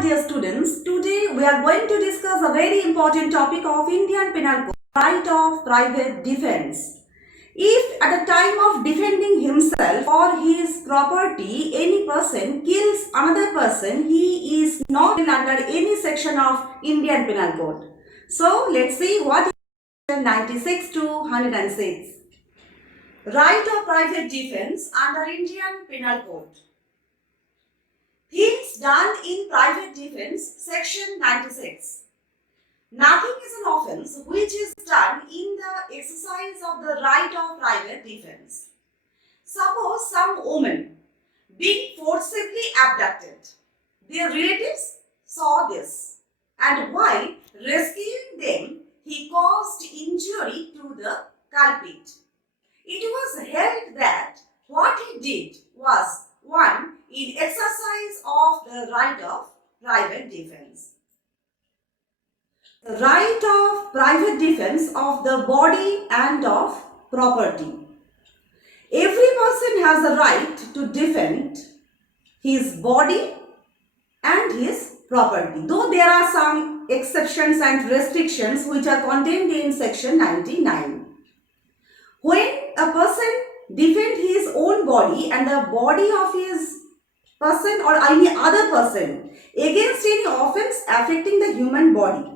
dear students, today we are going to discuss a very important topic of Indian Penal Code, right of private defense. If at the time of defending himself or his property, any person kills another person, he is not under any section of Indian Penal Code. So let's see what is section 96 to 106. Right of private defense under Indian Penal Code. Things done in private defense, section 96. Nothing is an offence which is done in the exercise of the right of private defense. Suppose some woman being forcibly abducted. Their relatives saw this, and while rescuing them, he caused injury to the culprit. It was held that what he did was 1. In exercise of the right of private defense. The right of private defense of the body and of property. Every person has a right to defend his body and his property, though there are some exceptions and restrictions which are contained in section 99. When a person defends his own body and the body of his person or any other person against any offence affecting the human body,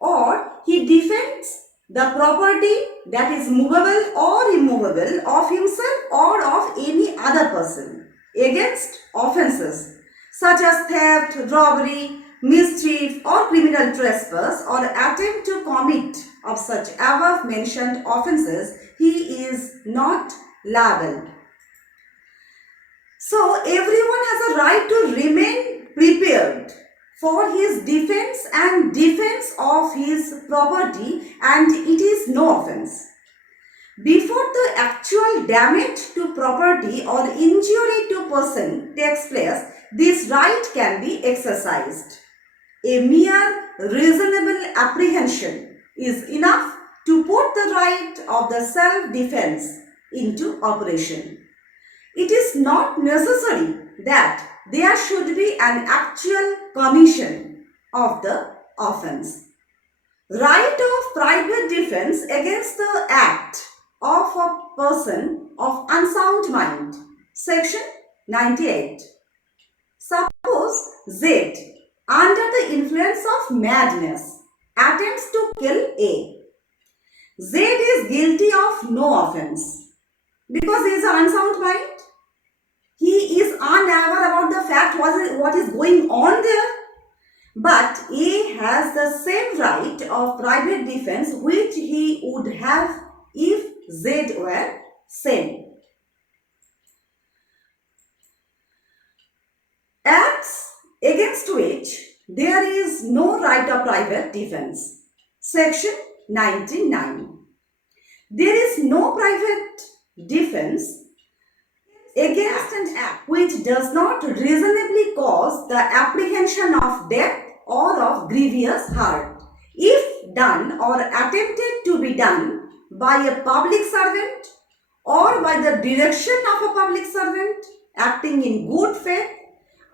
or he defends the property that is movable or immovable of himself or of any other person against offences such as theft, robbery, mischief or criminal trespass or attempt to commit of such above mentioned offences, he is not liable. So everyone has a right to remain prepared for his defense and defense of his property, and it is no offense. Before the actual damage to property or injury to person takes place, this right can be exercised. A mere reasonable apprehension is enough to put the right of the self-defense into operation. It is not necessary that there should be an actual commission of the offence. Right of private defense against the act of a person of unsound mind. Section 98. Suppose Z, under the influence of madness, attempts to kill A. Z is guilty of no offence because he is an unsound mind. He is unaware about the fact what is going on there. But A has the same right of private defense which he would have if Z were sane. Acts against which there is no right of private defense. Section 99. There is no private defense against an act which does not reasonably cause the apprehension of death or of grievous hurt, if done or attempted to be done by a public servant or by the direction of a public servant acting in good faith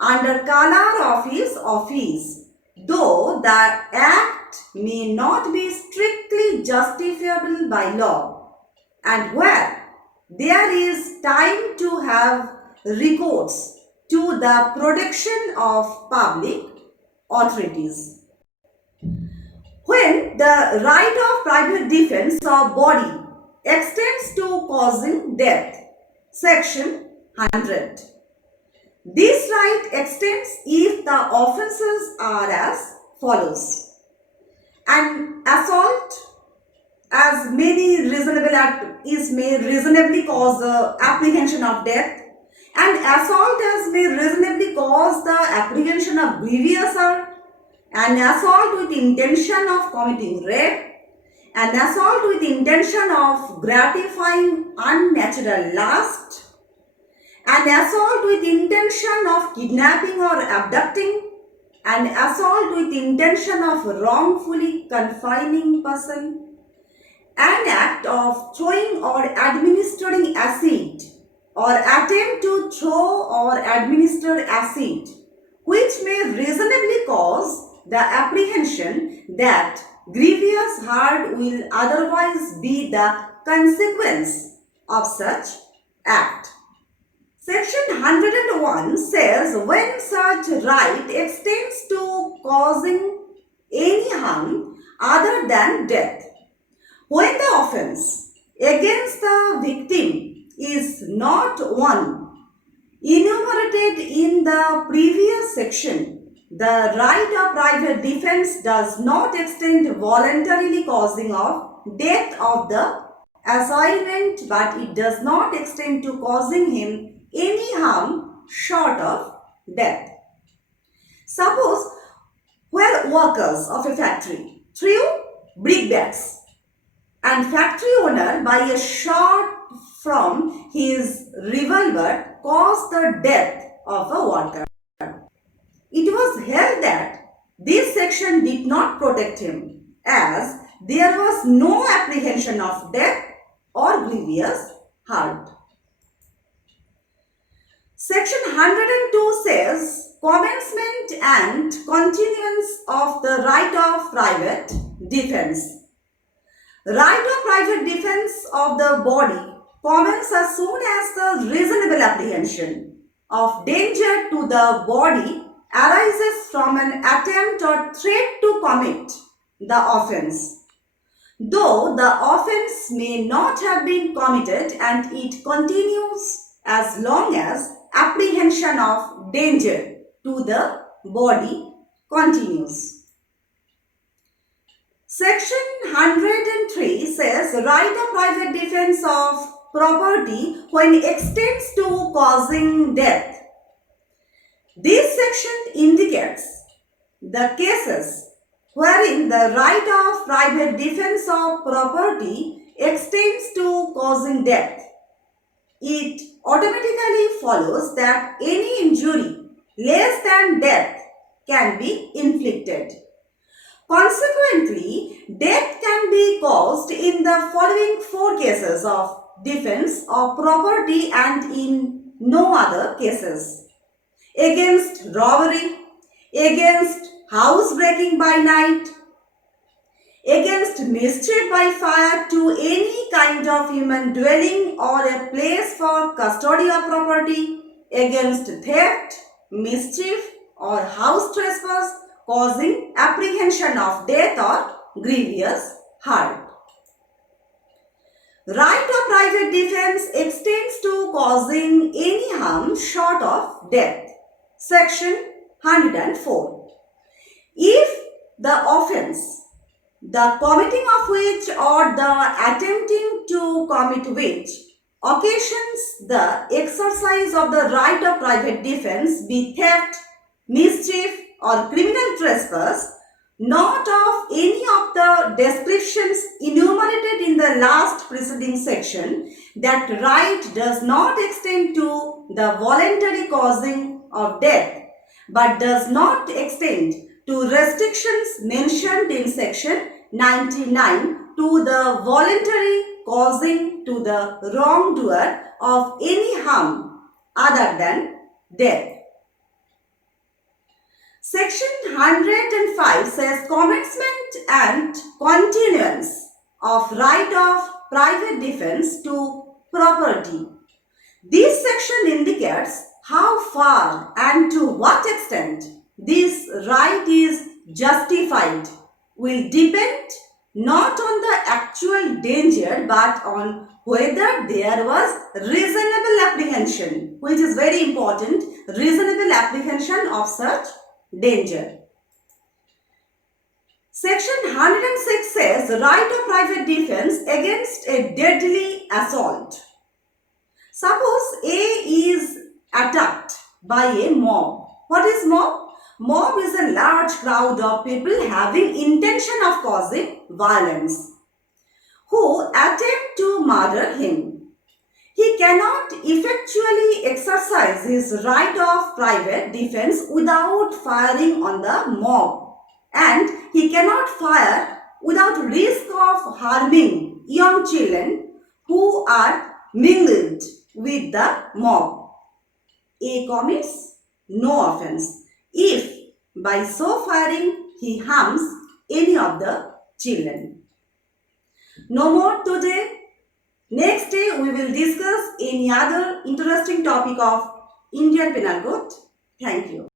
under colour of his office, though the act may not be strictly justifiable by law, and where there is time to have recourse to the protection of public authorities. When the right of private defense of body extends to causing death, section 100. This right extends if the offences are as follows. An assault as may reasonably cause the apprehension of death, and assault as may reasonably cause the apprehension of grievous hurt, an assault with intention of committing rape, an assault with intention of gratifying unnatural lust, an assault with intention of kidnapping or abducting, an assault with intention of wrongfully confining person, an act of throwing or administering acid or attempt to throw or administer acid which may reasonably the apprehension that grievous hurt will otherwise be the consequence of such act. Section 101 says when such right extends to causing any harm other than death, when the offence against the victim is not one enumerated in the previous section, the right of private defense does not extend voluntarily causing of death of the assailant, but it does not extend to causing him any harm short of death. Suppose where workers of a factory threw brickbats and factory owner by a shot from his revolver caused the death of a worker. It was held that this section did not protect him as there was no apprehension of death or grievous hurt. Section 102 says commencement and continuance of the right of private defense. Right of private defense of the body commences as soon as the reasonable apprehension of danger to the body arises from an attempt or threat to commit the offence, though the offence may not have been committed, and it continues as long as apprehension of danger to the body continues. Section 103 says right of private defense of property when extends to causing death. This section indicates the cases wherein the right of private defense of property extends to causing death. It automatically follows that any injury less than death can be inflicted. Consequently, death can be caused in the following four cases of defense of property and in no other cases: against robbery, against housebreaking by night, against mischief by fire to any kind of human dwelling or a place for custody of property, against theft, mischief or house trespass causing apprehension of death or grievous hurt. Right of private defense extends to causing any harm short of death. Section 104. If the offence, the committing of which or the attempting to commit which occasions the exercise of the right of private defense be theft, mischief or criminal trespass, not of any of the descriptions enumerated in the last preceding section, that right does not extend to the voluntary causing of death, but does not extend to restrictions mentioned in section 99 to the voluntary causing to the wrongdoer of any harm other than death. Section 105 says commencement and continuance of right of private defense to property. This section indicates how far and to what extent this right is justified will depend not on the actual danger but on whether there was reasonable apprehension, which is very important, reasonable apprehension of such danger. Section 106 says right of private defense against a deadly assault. Suppose A is attacked by a mob. What is mob? Mob is a large crowd of people having intention of causing violence who attempt to murder him. He cannot effectually exercise his right of private defense without firing on the mob, and he cannot fire without risk of harming young children who are mingled with the mob. A commits no offence if by so firing he harms any of the children. No more today. Next day we will discuss any other interesting topic of Indian Penal Code. Thank you.